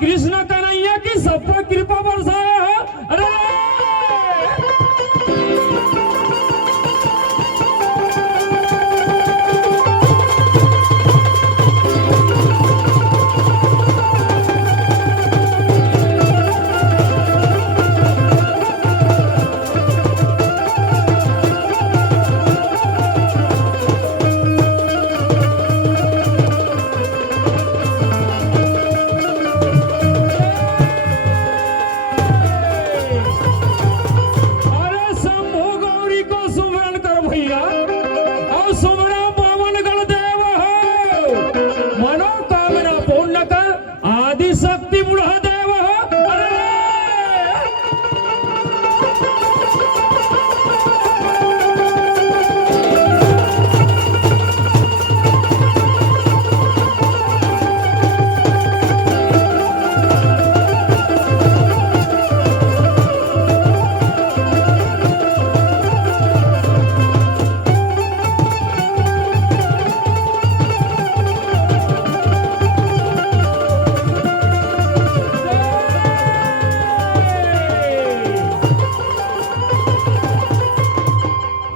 कृष्ण कन्हैया की सब पर कृपा बरसाए हो। अरे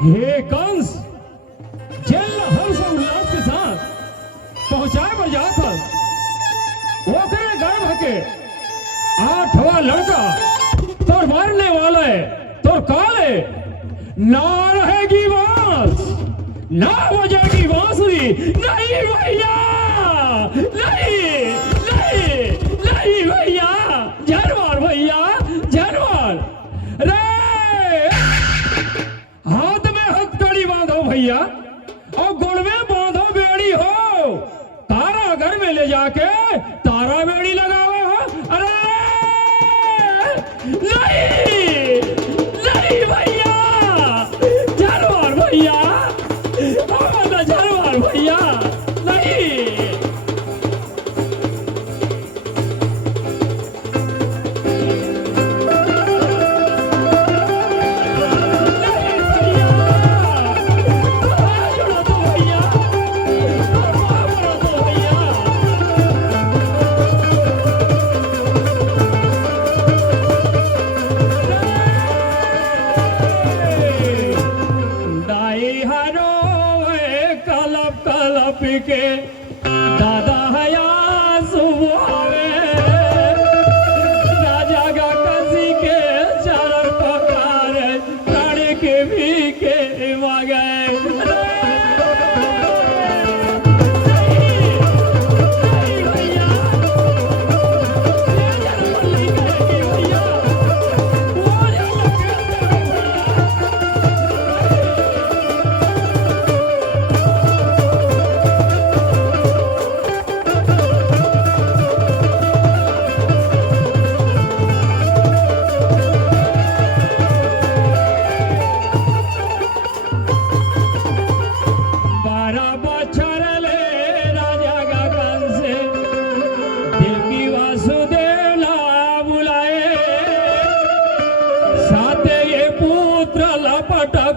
हे कंस, जेल हर्ष और उल्लास के साथ पहुंचाए पर जात ओकरे गर्भ के 8वां लड़का तोर मारने वाला है, तोर काल है। ना रहेगी बांस, ना बजेगी बांसुरी, नहीं भैया, नहीं नहीं नहीं भैया, जानवर भैया, जानवर। रे हाथ में हथकड़ी बांधो भैया और गोड़ में बांधो बेड़ी हो, तारा घर में ले जाके तारा बेड़ी लगाओ हो। अरे नहीं नहीं भैया, जानवर भैया, जानवर भैया, नहीं। के दादा हया सुबह राजा का कसी के चरण पकार प्राण के भी के मांगे।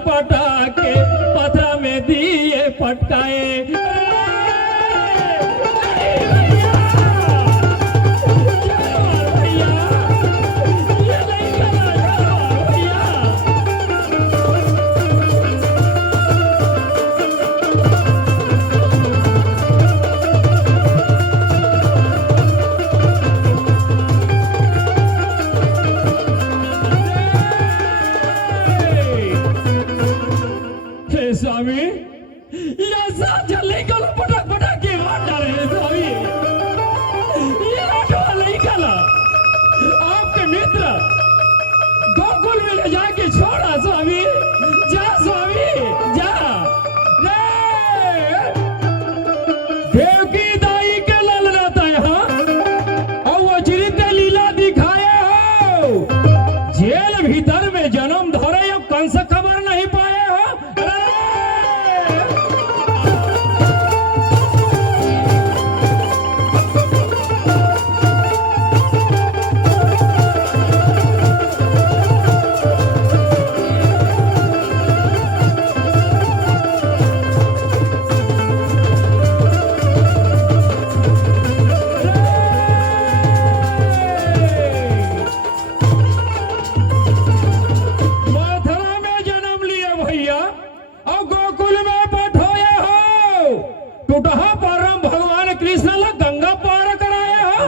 पटा के पथरा में दिए पटकाए। स्वामी, यह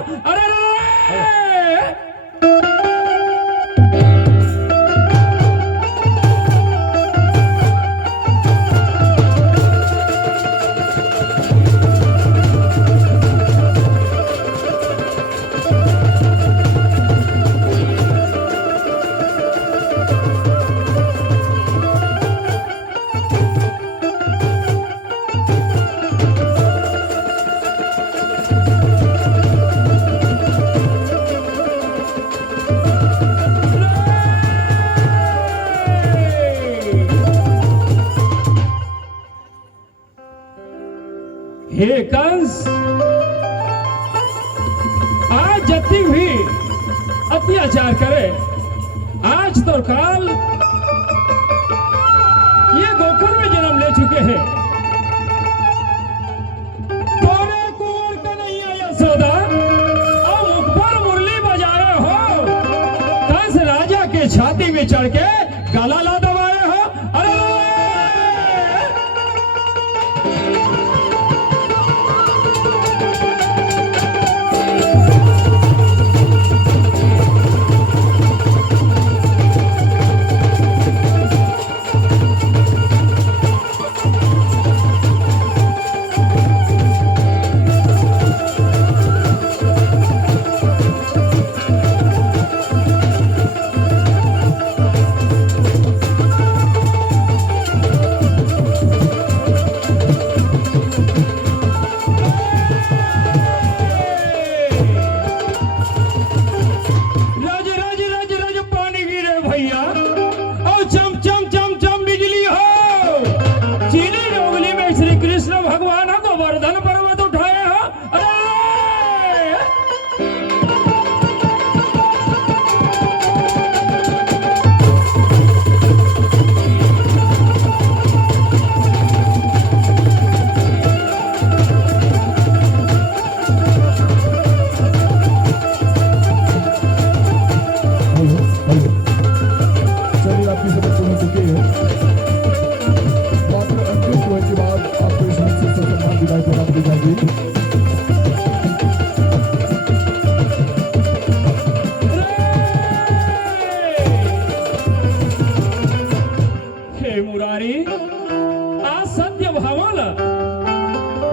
अरे हे कंस, आज जति भी अत्याचार करे, आज तो काल ये गोकुल में जन्म ले चुके हैं। तोरे कुंवर कन्हैया यशोदा अब मुख पर मुरली बजाए हो, कंस राजा के छाती में चढ़ के गला ला दबाए हो। अरे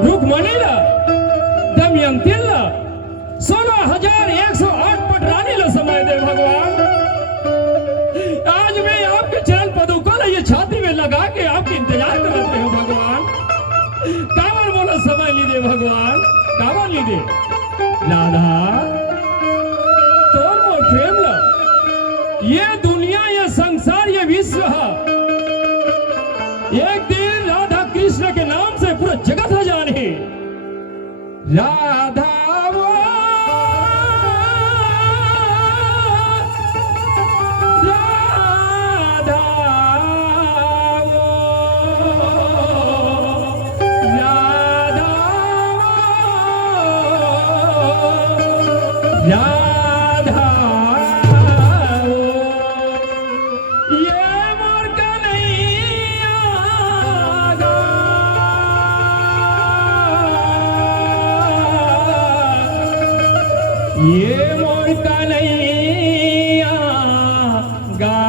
रुक्मणीला दमयंतीला 16,108 पटरानीला समय दे भगवान। आज मैं आपके चरण पदों को ये छाती में लगा के आपके इंतजार करते हो भगवान। कावर बोला समय ली दे भगवान, कावर ली दे राधा तो मोर प्रेम ला, ये दुनिया ये संसार ये विश्व है, एक दिन राधा कृष्ण के नाम से पूरा जगत हो जाने। राधा वो राधा वो राधा वो राधा वो ये मोर कन्हैया गा, ये मोर कन्हैया गा,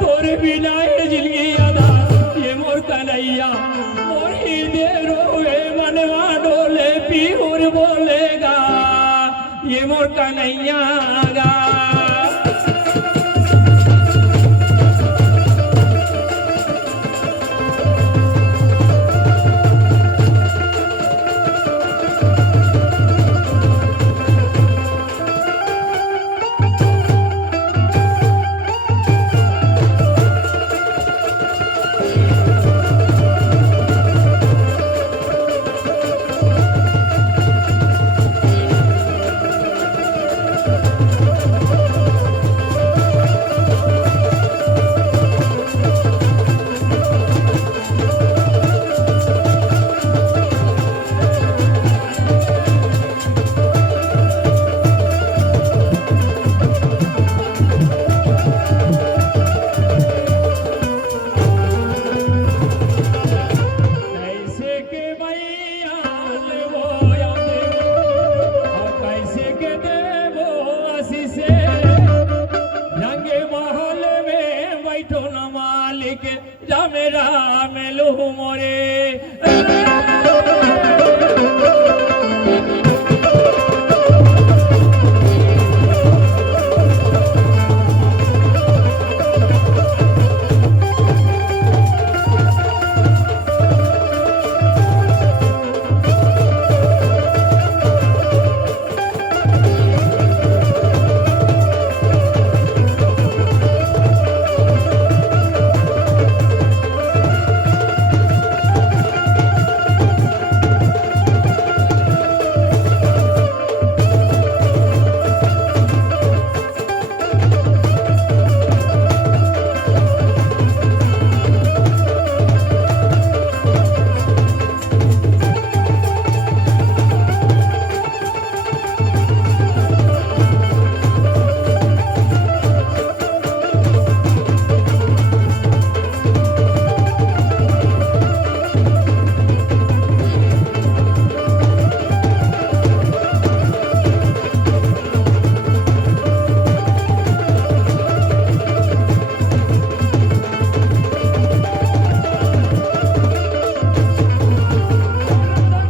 तोरे बिना ये जिंदगी अदा, ये मोर कन्हैया मोर हृदय रोए मनवा डोले पीहुर बोलेगा, ये मोर कन्हैया गा।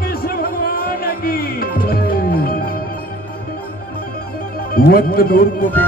कृष्ण भगवान की वक्त नूर को भी